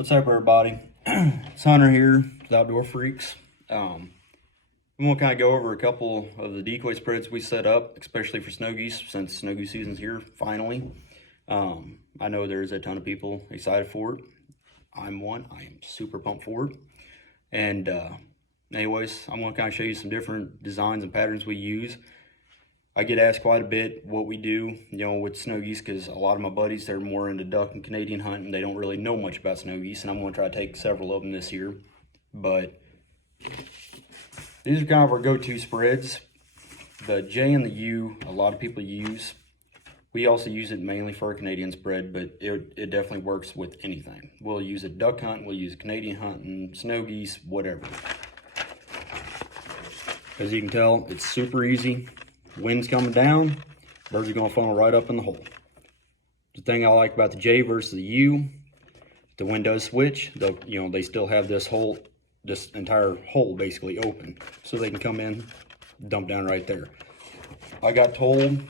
What's up, everybody? It's Hunter here with Outdoor Freaks. I'm going to kind of go over a couple of the decoy spreads we set up, especially for snow geese, since snow goose season's here finally. I know there's a ton of people excited for it. I'm one. I am super pumped for it. And anyways, I'm going to kind of show you some different designs and patterns we use. I get asked quite a bit what we do, with snow geese, because a lot of my buddies, they're more into duck and Canadian hunting. They don't really know much about snow geese, and I'm going to try to take several of them this year. But these are kind of our go-to spreads. The J and the U, a lot of people use. We also use it mainly for a Canadian spread, but it definitely works with anything. We'll use it duck hunting, we'll use Canadian hunting, snow geese, whatever. As you can tell, it's super easy. Wind's coming down, birds are going to funnel right up in the hole. The thing I like about the J versus the U, if the wind does switch, they still have this entire hole basically open, so they can come in, dump down right there. I got told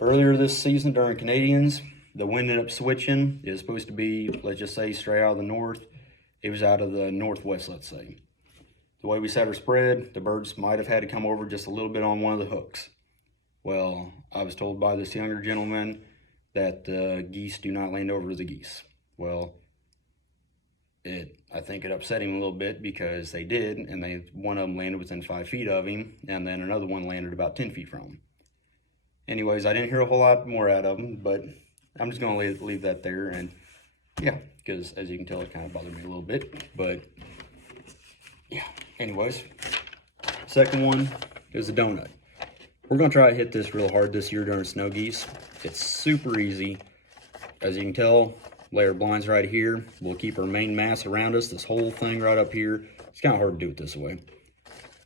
earlier this season during Canadians, the wind ended up switching. It was supposed to be, let's just say, straight out of the north. It was out of the northwest, let's say. The way we set our spread, the birds might have had to come over just a little bit on one of the hooks. Well, I was told by this younger gentleman that the geese do not land over the geese. Well, I think it upset him a little bit, because they did, and one of them landed within 5 feet of him, and then another one landed about 10 feet from him. Anyways, I didn't hear a whole lot more out of him, but I'm just going to leave that there. And yeah, because as you can tell, it kind of bothered me a little bit, but yeah. Anyways, second one is a donut. We're going to try to hit this real hard this year during snow geese. It's super easy. As you can tell, lay our blinds right here. We'll keep our main mass around us, this whole thing right up here. It's kind of hard to do it this way.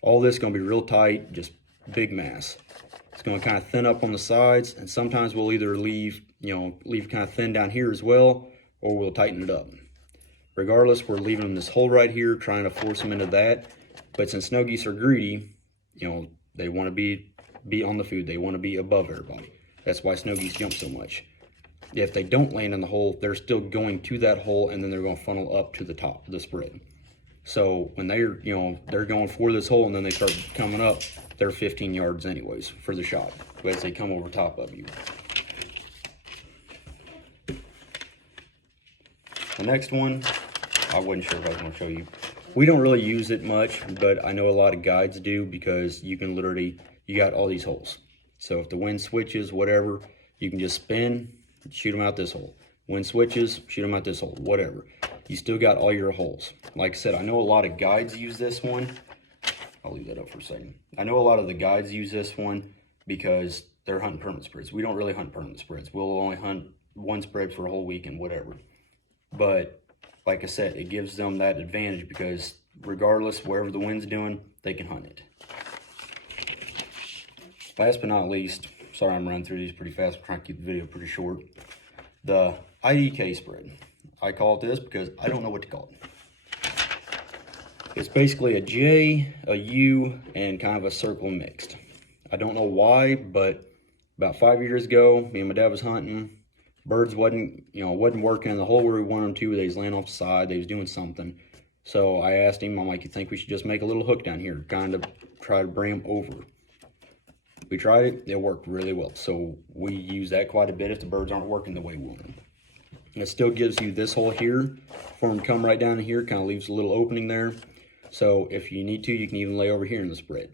All this is going to be real tight, just big mass. It's going to kind of thin up on the sides, and sometimes we'll either leave kind of thin down here as well, or we'll tighten it up. Regardless, we're leaving them this hole right here, trying to force them into that. But since snow geese are greedy, they want to be on the food. They want to be above everybody. That's why snow geese jump so much. If they don't land in the hole, they're still going to that hole, and then they're going to funnel up to the top of the spread. So when they're going for this hole, and then they start coming up, they're 15 yards anyways for the shot as they come over top of you. The next one, I wasn't sure if I was going to show you. We don't really use it much, but I know a lot of guides do, because you got all these holes. So if the wind switches, whatever, you can just spin, shoot them out this hole. Wind switches, shoot them out this hole, whatever. You still got all your holes. Like I said, I know a lot of guides use this one. I'll leave that up for a second. I know a lot of the guides use this one because they're hunting permanent spreads. We don't really hunt permanent spreads. We'll only hunt one spread for a whole week and whatever. But like I said, it gives them that advantage, because regardless, wherever the wind's doing, they can hunt it. Last but not least, sorry I'm running through these pretty fast. I'm trying to keep the video pretty short. The IDK spread. I call it this because I don't know what to call it. It's basically a J, a U, and kind of a circle mixed. I don't know why, but about 5 years ago, me and my dad was hunting. Birds wasn't working in the hole where we wanted them to. They was laying off the side. They was doing something. So I asked him, I'm like, you think we should just make a little hook down here, kind of try to bring them over? We tried it. It worked really well. So we use that quite a bit if the birds aren't working the way we want them. And it still gives you this hole here for them to come right down here. Kind of leaves a little opening there. So if you need to, you can even lay over here in the spread.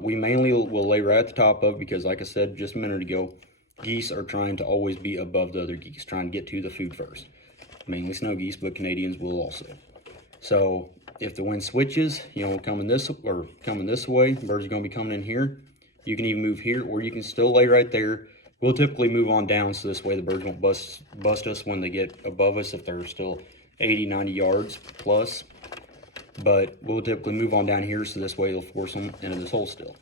We mainly will lay right at the top of, because like I said just a minute ago, geese are trying to always be above the other geese, trying to get to the food first. Mainly snow geese, but Canadians will also. So if the wind switches, coming this way, birds are going to be coming in here. You can even move here, or you can still lay right there. We'll typically move on down, so this way the birds won't bust us when they get above us, if they're still 80, 90 yards plus. But we'll typically move on down here, so this way it'll force them into this hole still.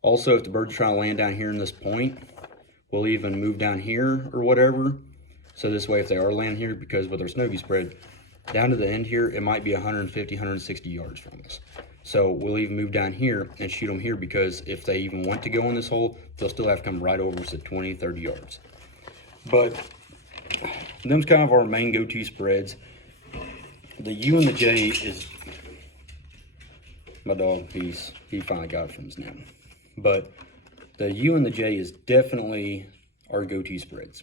Also, if the birds are trying to land down here in this point, we'll even move down here or whatever. So this way, if they are landing here, because with our snow goose spread, down to the end here, it might be 150, 160 yards from us. So we'll even move down here and shoot them here, because if they even want to go in this hole, they'll still have to come right over us at 20, 30 yards. But them's kind of our main go-to spreads. The U and the J is, my dog, he finally got it from his nap. But the U and the J is definitely our go-to spreads.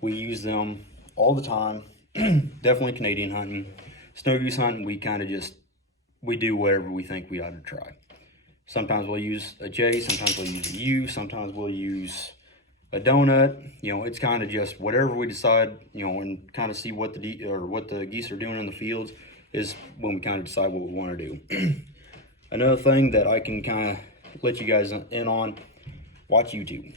We use them all the time. Definitely Canadian hunting. Snowgoose hunting, we do whatever we think we ought to try. Sometimes we'll use a J, sometimes we'll use a U, sometimes we'll use a donut. You know, it's kind of just whatever we decide, you know, and kind of see what the geese are doing in the fields is when we kind of decide what we want to do. Another thing that I can kind of let you guys in on, watch YouTube.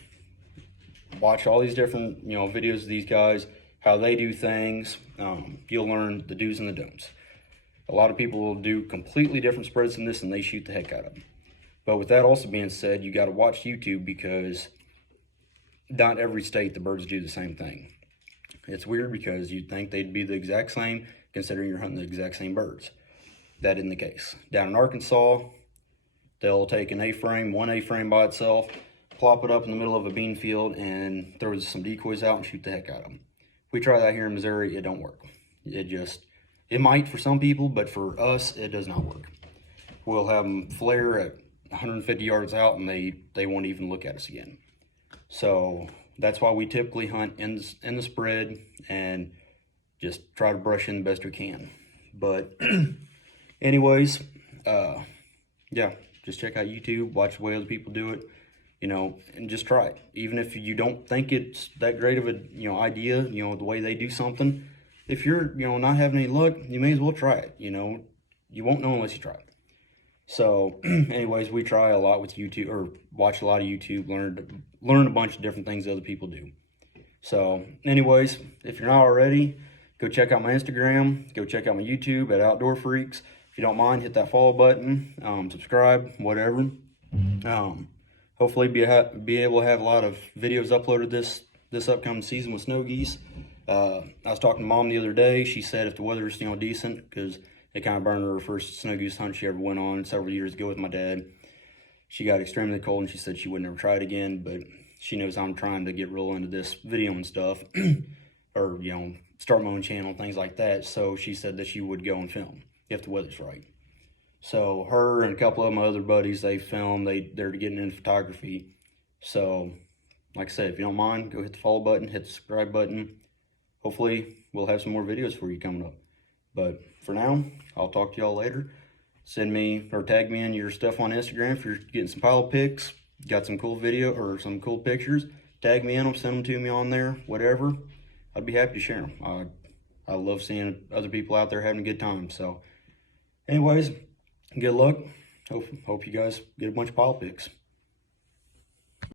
Watch all these different, you know, videos of these guys, how they do things. You'll learn the do's and the don'ts. A lot of people will do completely different spreads than this and they shoot the heck out of them. But with that also being said, you got to watch YouTube because not every state the birds do the same thing. It's weird because you'd think they'd be the exact same considering you're hunting the exact same birds. That isn't the case. Down in Arkansas, they'll take an A-frame, one A-frame by itself, plop it up in the middle of a bean field and throw some decoys out and shoot the heck out of them. If we try that here in Missouri, it don't work. It might for some people, but for us, it does not work. We'll have them flare at 150 yards out and they won't even look at us again. So that's why we typically hunt in the spread and just try to brush in the best we can. But anyways, yeah, just check out YouTube, watch the way other people do it, you know, and just try it. Even if you don't think it's that great of a, you know, idea, you know, the way they do something, if you're, you know, not having any luck, you may as well try it. You know, you won't know unless you try it. So anyways, we try a lot with YouTube, or watch a lot of YouTube, learn a bunch of different things other people do. So anyways, if you're not already, go check out my Instagram, go check out my YouTube at Outdoor Freaks. If you don't mind, hit that follow button, subscribe, whatever. Hopefully be able to have a lot of videos uploaded this upcoming season with snow geese. I was talking to Mom the other day. She said if the weather's, you know, decent, because it kind of burned her first snow goose hunt she ever went on several years ago with my dad. She got extremely cold and she said she would never try it again, but she knows I'm trying to get real into this video and stuff, or, you know, start my own channel, things like that. So she said that she would go and film if the weather's right. So her and a couple of my other buddies, they film, they're getting into photography. So like I said, if you don't mind, go hit the follow button, hit the subscribe button. Hopefully we'll have some more videos for you coming up. But for now, I'll talk to y'all later. Send me or tag me in your stuff on Instagram if you're getting some pilot pics, got some cool video or some cool pictures. Tag me in them, send them to me on there, whatever. I'd be happy to share them. I love seeing other people out there having a good time. So anyways, good luck. Hope you guys get a bunch of pilot pics.